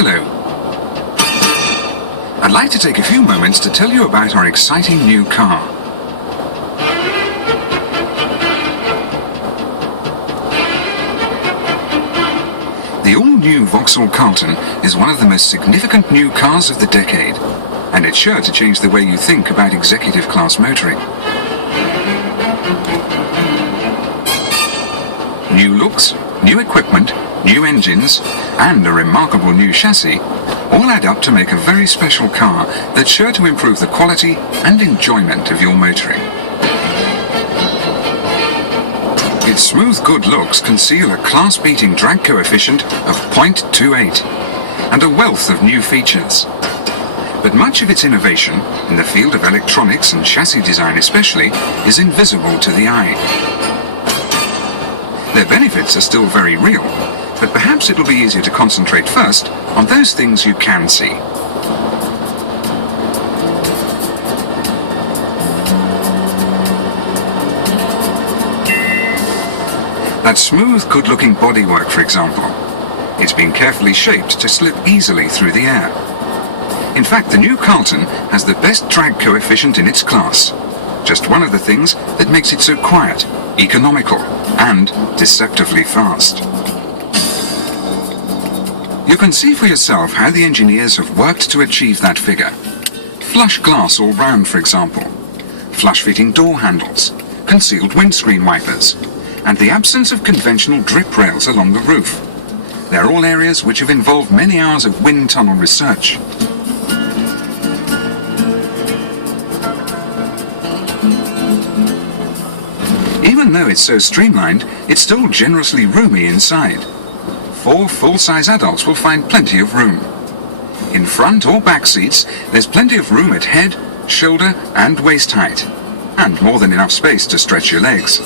Hello. I'd like to take a few moments to tell you about our exciting new car. The all-new Vauxhall Carlton is one of the most significant new cars of the decade, and it's sure to change the way you think about executive class motoring. New looks, new equipment, new engines, and a remarkable new chassis all add up to make a very special car that's sure to improve the quality and enjoyment of your motoring. Its smooth good looks conceal a class-beating drag coefficient of 0.28 and a wealth of new features. But much of its innovation, in the field of electronics and chassis design especially, is invisible to the eye. Their benefits are still very real, but perhaps it'll be easier to concentrate first on those things you can see. That smooth, good-looking bodywork, for example. It's been carefully shaped to slip easily through the air. In fact, the new Carlton has the best drag coefficient in its class. Just one of the things that makes it so quiet, economical, and deceptively fast. You can see for yourself how the engineers have worked to achieve that figure. Flush glass all round, for example. Flush-fitting door handles, concealed windscreen wipers, and the absence of conventional drip rails along the roof. They're all areas which have involved many hours of wind tunnel research. Even though it's so streamlined, it's still generously roomy inside. 4 full-size adults will find plenty of room. In front or back seats, there's plenty of room at head, shoulder and waist height, and more than enough space to stretch your legs.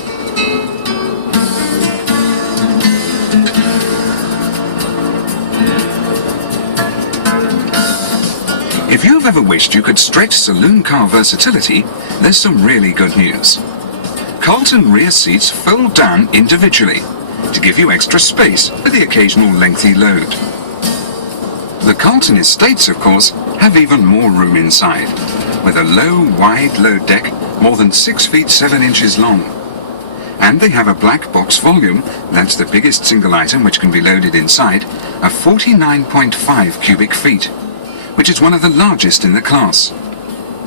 If you've ever wished you could stretch saloon car versatility, there's some really good news. Carlton rear seats fold down individually to give you extra space for the occasional lengthy load. The Carlton estates, of course, have even more room inside, with a low, wide load deck more than 6 feet 7 inches long. And they have a black box volume, that's the biggest single item which can be loaded inside, of 49.5 cubic feet, which is one of the largest in the class.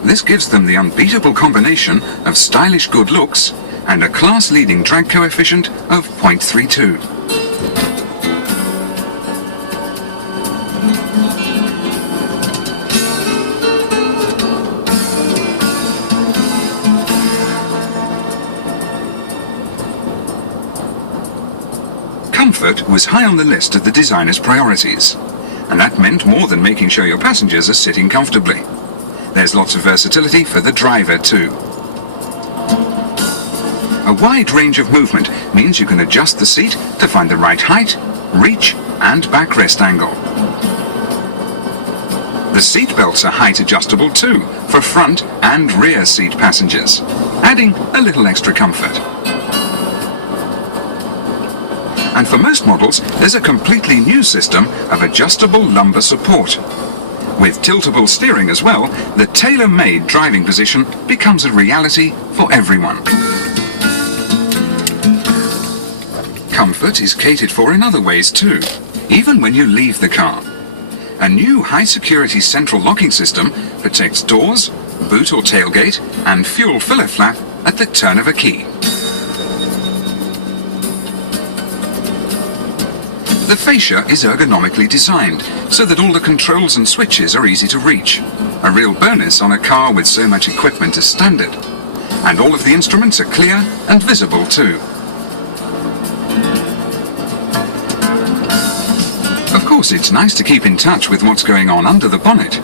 This gives them the unbeatable combination of stylish good looks and a class-leading drag coefficient of 0.32. Comfort was high on the list of the designer's priorities, and that meant more than making sure your passengers are sitting comfortably. There's lots of versatility for the driver too. A wide range of movement means you can adjust the seat to find the right height, reach and backrest angle. The seat belts are height adjustable too for front and rear seat passengers, adding a little extra comfort. And for most models, there's a completely new system of adjustable lumbar support. With tiltable steering as well, the tailor-made driving position becomes a reality for everyone. Comfort is catered for in other ways too, even when you leave the car. A new high-security central locking system protects doors, boot or tailgate, and fuel filler flap at the turn of a key. The fascia is ergonomically designed so that all the controls and switches are easy to reach, a real bonus on a car with so much equipment as standard. And all of the instruments are clear and visible too. Of course, it's nice to keep in touch with what's going on under the bonnet,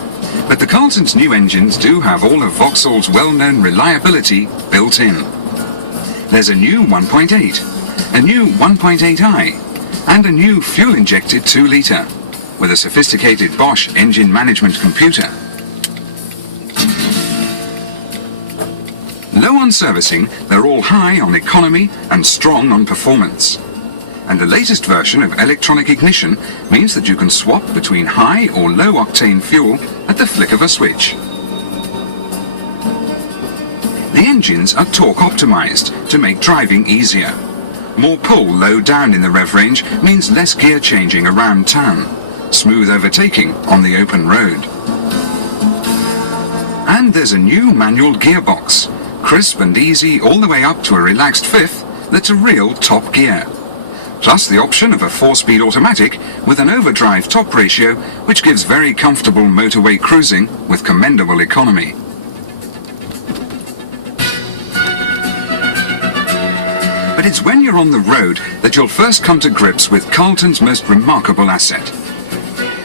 but the Carlton's new engines do have all of Vauxhall's well-known reliability built in. There's a new 1.8, a new 1.8i, and a new fuel-injected 2-litre, with a sophisticated Bosch engine management computer. Low on servicing, they're all high on economy and strong on performance. And the latest version of electronic ignition means that you can swap between high or low octane fuel at the flick of a switch. The engines are torque optimized to make driving easier. More pull low down in the rev range means less gear changing around town, smooth overtaking on the open road. And there's a new manual gearbox, crisp and easy all the way up to a relaxed fifth that's a real top gear. Plus the option of a 4-speed automatic with an overdrive top ratio which gives very comfortable motorway cruising with commendable economy. But it's when you're on the road that you'll first come to grips with Carlton's most remarkable asset.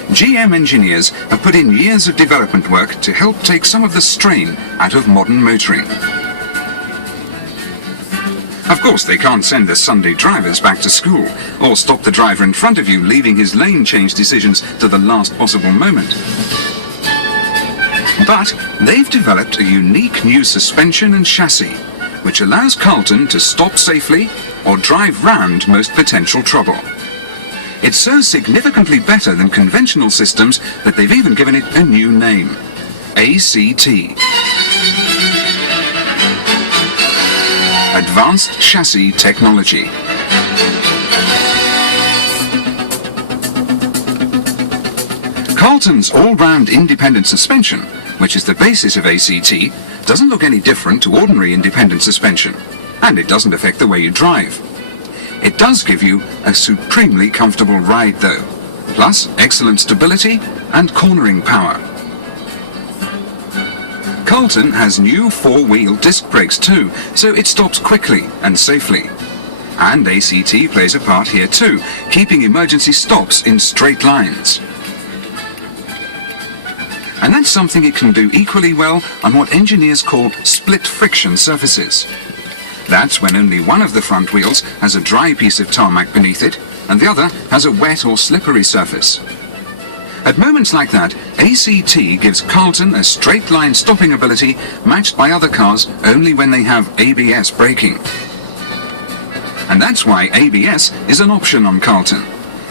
GM engineers have put in years of development work to help take some of the strain out of modern motoring. Of course, they can't send the Sunday drivers back to school, or stop the driver in front of you leaving his lane change decisions to the last possible moment. But they've developed a unique new suspension and chassis, which allows Carlton to stop safely or drive round most potential trouble. It's so significantly better than conventional systems that they've even given it a new name, ACT. Advanced Chassis Technology. Carlton's all-round independent suspension, which is the basis of ACT, doesn't look any different to ordinary independent suspension, and it doesn't affect the way you drive. It does give you a supremely comfortable ride though, plus excellent stability and cornering power. Carlton has new 4-wheel disc brakes too, so it stops quickly and safely. And ACT plays a part here too, keeping emergency stops in straight lines. And that's something it can do equally well on what engineers call split friction surfaces. That's when only one of the front wheels has a dry piece of tarmac beneath it, and the other has a wet or slippery surface. At moments like that, ACT gives Carlton a straight-line stopping ability matched by other cars only when they have ABS braking. And that's why ABS is an option on Carlton,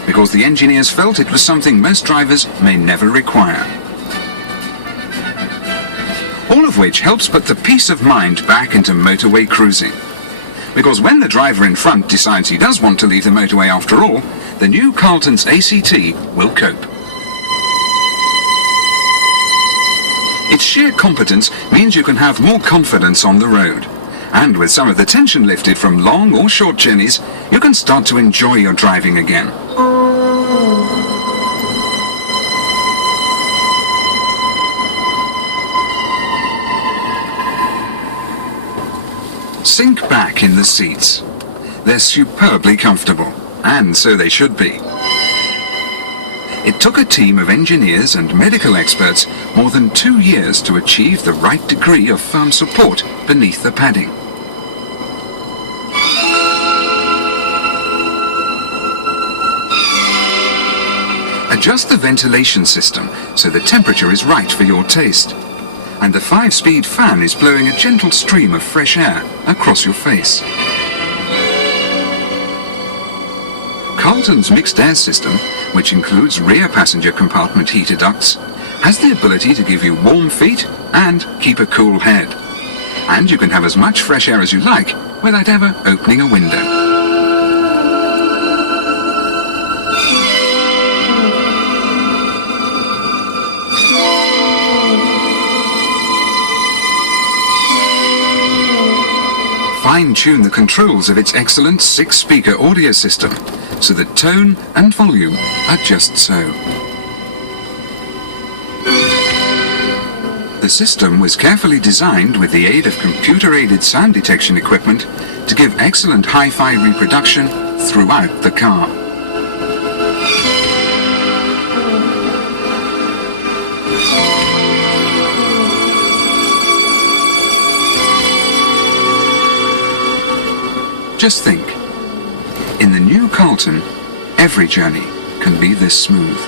because the engineers felt it was something most drivers may never require. All of which helps put the peace of mind back into motorway cruising. Because when the driver in front decides he does want to leave the motorway after all, the new Carlton's ACT will cope. Its sheer competence means you can have more confidence on the road. And with some of the tension lifted from long or short journeys, you can start to enjoy your driving again. Sink back in the seats. They're superbly comfortable, and so they should be. It took a team of engineers and medical experts more than 2 years to achieve the right degree of firm support beneath the padding. Adjust the ventilation system so the temperature is right for your taste. And the 5-speed fan is blowing a gentle stream of fresh air across your face. Carlton's mixed air system, which includes rear passenger compartment heater ducts, has the ability to give you warm feet and keep a cool head. And you can have as much fresh air as you like without ever opening a window. Fine-tune the controls of its excellent 6-speaker audio system so that tone and volume are just so. The system was carefully designed with the aid of computer-aided sound detection equipment to give excellent hi-fi reproduction throughout the car. Just think, in the new Carlton, every journey can be this smooth.